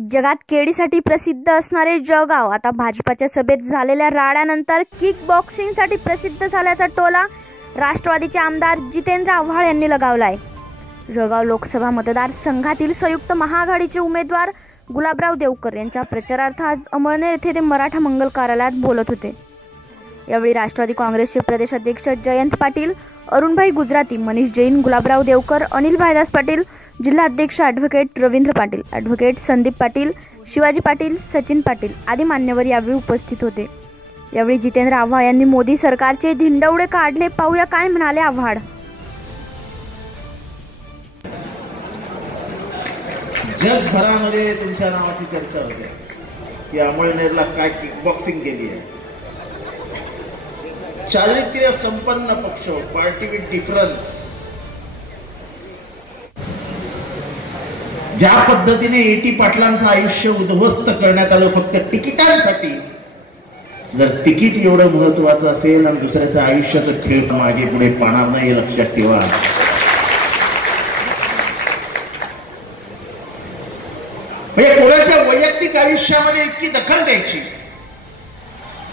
जगात केळीसाठी प्रसिद्ध असणारे जळगाव आता भाजपाच्या सभेत झालेल्या राड्यानंतर किक बॉक्सिंगसाठी प्रसिद्ध झाल्याचा टोला राष्ट्रवादीचे आमदार जितेंद्र आव्हाड यांनी लगावलाय. जळगाव लोकसभा मतदारसंघातील संयुक्त महाआघाडीचे उमेदवार गुलाबराव देवकर यांच्या प्रचारार्थ आज अमळनेर येथे ते मराठा मंगल कार्यालयात बोलत होते. यावेळी राष्ट्रवादी काँग्रेसचे प्रदेशाध्यक्ष जयंत पाटील अरुणभाई गुजराती मनीष जैन गुलाबराव देवकर अनिल भाईदास पाटील जिल्हा अध्यक्ष ॲडव्होकेट रवींद्र पाटील ॲडव्होकेट संदीप पाटील शिवाजी पाटील सचिन पाटील आदी मान्यवर यावेळी उपस्थित होते. यावेळी जितेंद्र आव्हाड यांनी मोदी सरकारचे धिंडवडे काढले पाहूया काय म्हणाले आव्हाड. जगभरामध्ये तुमच्या नावाची चर्चा होते. की अमळनेरला काय किक बॉक्सिंग केली आहे. चारित्र्य संपन्न पक्ष पार्टी विथ डिफरन्स ज्या पद्धतीने एटी पाटलांचं आयुष्य उद्ध्वस्त करण्यात आलं फक्त तिकिटांसाठी जर तिकीट एवढं महत्वाचं असेल आणि दुसऱ्याचं आयुष्याचं खेळ मागे पुढे पाहणार नाही लक्षात ठेवा. म्हणजे कोणाच्या वैयक्तिक आयुष्यामध्ये इतकी दखल द्यायची?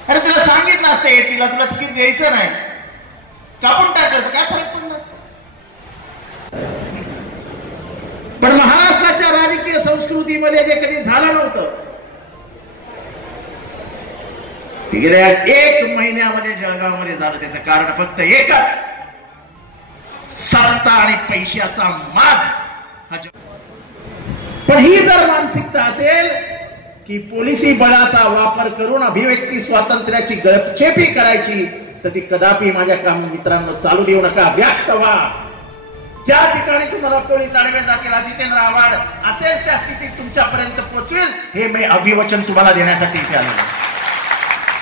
अरे तुला सांगितलं असतं एटीला तुला तिकीट द्यायचं नाही. कापून टाकलं तर काय फरक पडला असता पण महाराष्ट्राच्या राजकीय संस्कृतीमध्ये जे कधी झालं नव्हतं. गेल्या एक महिन्यामध्ये जळगावमध्ये झालं त्याचं कारण फक्त एकच. सत्ता आणि पैशाचा माज हा पण ही जर मानसिकता असेल की पोलिसी बळाचा वापर करून अभिव्यक्ती स्वातंत्र्याची गळचेपी करायची तर ती कदापि माझ्या काम मित्रांनो चालू देऊ नका. व्यक्त व्हा. ज्या ठिकाणी तुम्हाला पोलीस आडवे जातील जितेंद्र आव्हाड असेल त्या स्थितीत तुमच्यापर्यंत पोहोचवेल हे मी अभिवचन तुम्हाला देण्यासाठी इथे आलो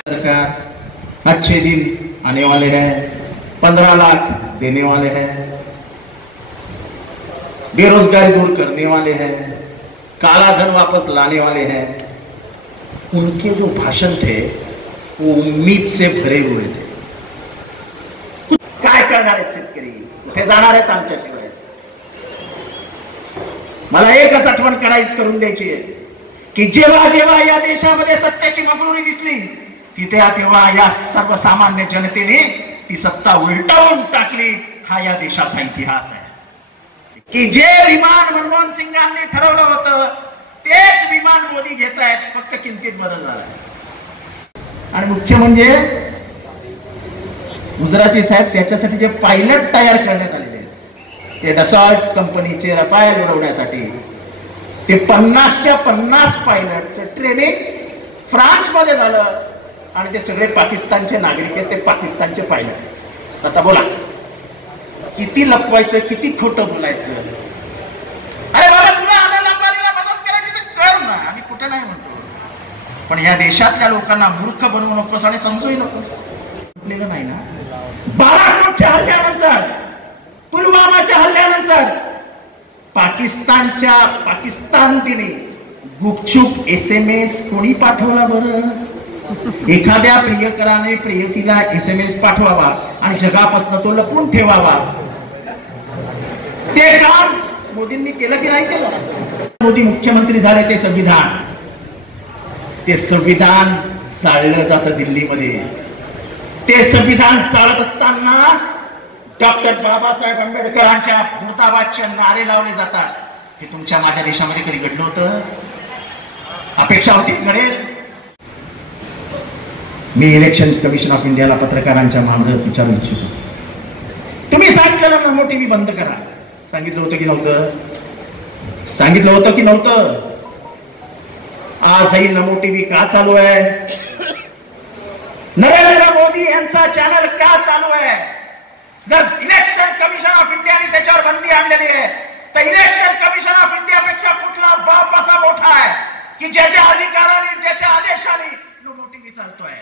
सरकार अच्छे दिन आने वाले हैं पंद्रह लाख देने वाले हैं बेरोजगारी दूर करने वाले हैं काला धन वापस लाने वाले हैं। उनके जो भाषण थे वो उम्मीद से भरे हुए थे। काय करणार आहेत ते जाणार आहेत आमच्याशिवाय मला एकच आठवण करायची करून द्यायची आहे की जेव्हा जेव्हा या देशामध्ये सत्तेची मगरुरी दिसली तिथे तेव्हा या सर्वसामान्य जनतेने ती सत्ता उलटवून टाकली. हा या देशाचा इतिहास आहे. की जे विमान मनमोहन सिंगांनी ठरवलं होतं तेच विमान मोदी घेत आहेत फक्त किमतीत बदल झाला आणि मुख्य म्हणजे गुजराती साहेब त्याच्यासाठी जे पायलट तयार करण्यात आलेले आहेत ते डसॉल्ट कंपनीचे रफायल उडवण्यासाठी. ते पन्नासच्या पन्नास पायलटचं ट्रेनिंग फ्रान्समध्ये झालं आणि ते सगळे पाकिस्तानचे नागरिक आहेत ते पाकिस्तानचे पायलट आता बोला किती लपवायचं किती खोटं बोलायचं? अरे बाबा तुला अनिल अंबानीला मदत करायची तर कर ना. आम्ही कुठे नाही म्हणतो. पण या देशातल्या लोकांना मूर्ख बनवू नकोस आणि समजूही नकोस. म्हटलेलं नाही ना? बालाकोटच्या हल्ल्यानंतर पुलवामाच्या हल्ल्यानंतर पाकिस्तानच्या पाकिस्तान तिने गुपचूप एस एम एस कोणी पाठवला बरं? एखाद्या प्रियकराने प्रेयसीला एस एम एस पाठवावा आणि जगापासून तो लपून ठेवावा. ते काम मोदींनी केलं की नाही केलं? मोदी मुख्यमंत्री झाले ते संविधान. ते संविधान चाललं जातं दिल्लीमध्ये. ते संविधान चालत असताना डॉक्टर बाबासाहेब आंबेडकरांच्या मुर्दाबादचे नारे लावले जातात. हे तुमच्या माझ्या देशामध्ये कधी घडलं होतं? अपेक्षा होती घडेल मी इलेक्शन कमिशन ऑफ इंडियाला पत्रकारांच्या मार्फत विचारू इच्छितो. तुम्ही सांगितलं नमो टीव्ही बंद करा. सांगितलं होतं की नव्हतं? सांगितलं होतं की नव्हतं? आजही नमो टीव्ही का चालू आहे? नरेंद्र मोदी यांचा चॅनल का चालू आहे. जर इलेक्शन कमिशन ऑफ इंडियाने त्याच्यावर बंदी आणलेली आहे तर इलेक्शन कमिशन ऑफ इंडियापेक्षा कुठला बाप असा मोठा आहे की ज्याच्या अधिकाराने ज्याच्या आदेशाने नमो टीव्ही चालतोय